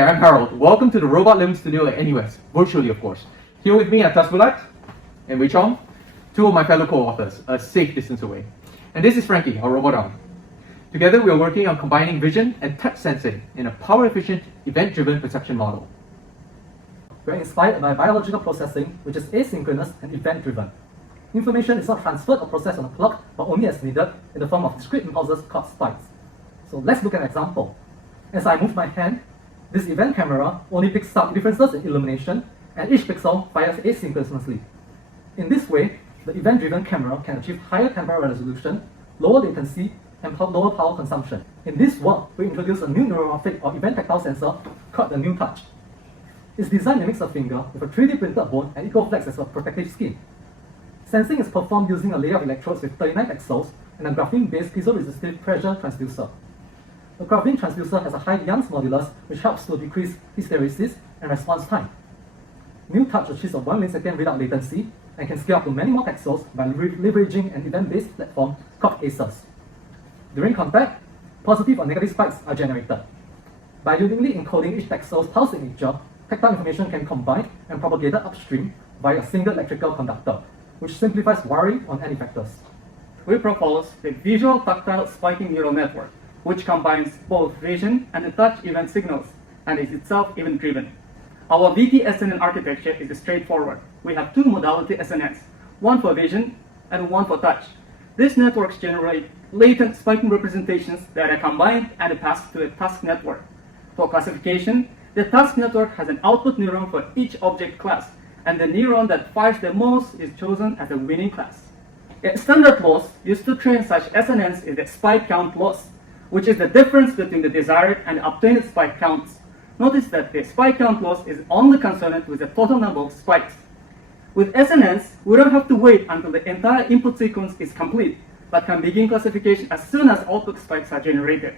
there, I'm Harold. Welcome to the Robot Living Studio at NUS, virtually of course. Here with me are Tasbulat and Wei Chong, two of my fellow co-authors, a safe distance away. And this is Frankie, our robot arm. Together we are working on combining vision and touch sensing in a power-efficient, event-driven perception model. We're inspired by biological processing, which is asynchronous and event-driven. Information is not transferred or processed on a clock, but only as needed in the form of discrete impulses called spikes. So let's look at an example. As I move my hand, this event camera only picks up differences in illumination, and each pixel fires asynchronously. In this way, the event-driven camera can achieve higher temporal resolution, lower latency, and lower power consumption. In this work, we introduce a new neuromorphic or event-tactile sensor called the NeuTouch. Its design mimics a finger with a 3D printed bone and EcoFlex as a protective skin. Sensing is performed using a layer of electrodes with 39 taxels and a graphene-based piezoresistive pressure transducer. The graphene transducer has a high Young's modulus, which helps to decrease hysteresis and response time. NeuTouch achieves a 1 millisecond without latency and can scale up to many more taxels by leveraging an event-based platform called ACEs. During contact, positive or negative spikes are generated. By uniquely encoding each taxel's pulse signature, tactile information can be combined and propagated upstream via a single electrical conductor, which simplifies wiring on end effectors. We propose the Visual-Tactile Spiking Neural Network, which combines both vision and touch event signals and is itself event-driven. Our VT-SNN architecture is straightforward. We have two modality SNNs, one for vision and one for touch. These networks generate latent spiking representations that are combined and passed to a task network. For classification, the task network has an output neuron for each object class, and the neuron that fires the most is chosen as a winning class. A standard loss used to train such SNNs is the spike count loss, which is the difference between the desired and obtained spike counts. Notice that the spike count loss is only concerned with the total number of spikes. With SNNs, we don't have to wait until the entire input sequence is complete, but can begin classification as soon as output spikes are generated.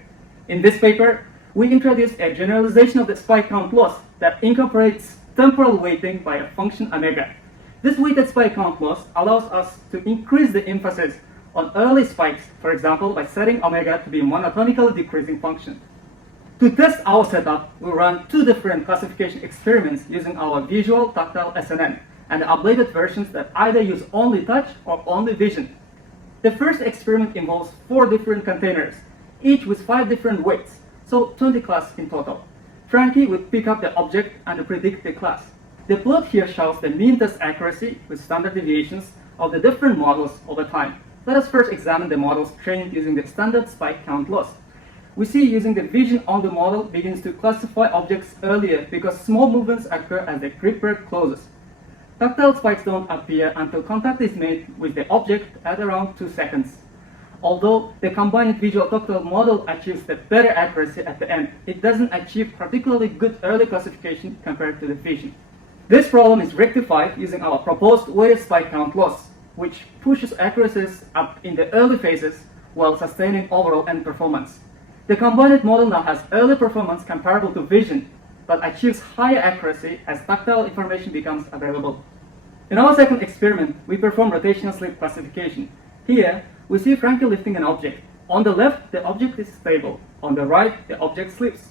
In this paper, we introduced a generalization of the spike count loss that incorporates temporal weighting by a function omega. This weighted spike count loss allows us to increase the emphasis on early spikes, for example, by setting omega to be a monotonically decreasing function. To test our setup, we run two different classification experiments using our Visual-Tactile SNN and updated versions that either use only touch or only vision. The first experiment involves 4 different containers, each with 5 different weights, so 20 classes in total. Frankie would pick up the object and predict the class. The plot here shows the mean test accuracy with standard deviations of the different models over time. Let us first examine the models trained using the standard spike count loss. We see using the vision on the model begins to classify objects earlier because small movements occur as the gripper closes. Tactile spikes don't appear until contact is made with the object at around 2 seconds. Although the combined visual-tactile model achieves the better accuracy at the end, it doesn't achieve particularly good early classification compared to the vision. This problem is rectified using our proposed weighted spike count loss, which pushes accuracies up in the early phases while sustaining overall end performance. The combined model now has early performance comparable to vision, but achieves higher accuracy as tactile information becomes available. In our second experiment, we perform rotational sleep classification. Here, we see Frankie lifting an object. On the left, the object is stable. On the right, the object sleeps.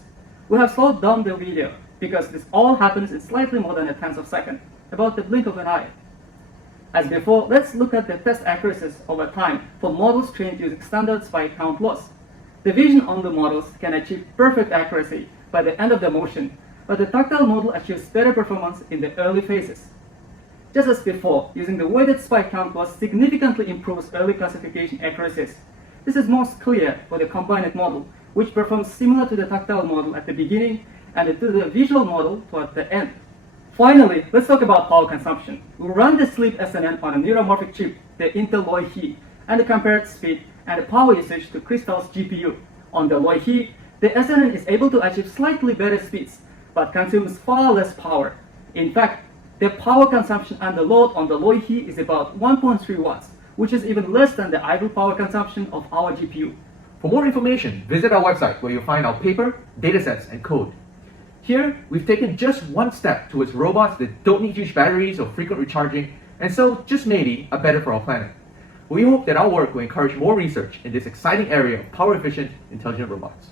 We have slowed down the video because this all happens in slightly more than a tenth of a second, about the blink of an eye. As before, let's look at the test accuracies over time for models trained using standard spike count loss. The vision on the models can achieve perfect accuracy by the end of the motion, but the tactile model achieves better performance in the early phases. Just as before, using the weighted spike count loss significantly improves early classification accuracies. This is most clear for the combined model, which performs similar to the tactile model at the beginning and to the visual model toward the end. Finally, let's talk about power consumption. We run the sleep SNN on a neuromorphic chip, the Intel Loihi, and compare its speed and power usage to Crystal's GPU. On the Loihi, the SNN is able to achieve slightly better speeds, but consumes far less power. In fact, the power consumption under load on the Loihi is about 1.3 watts, which is even less than the idle power consumption of our GPU. For more information, visit our website where you'll find our paper, datasets, and code. Here, we've taken just one step towards robots that don't need huge batteries or frequent recharging, and so, just maybe, are better for our planet. We hope that our work will encourage more research in this exciting area of power-efficient, intelligent robots.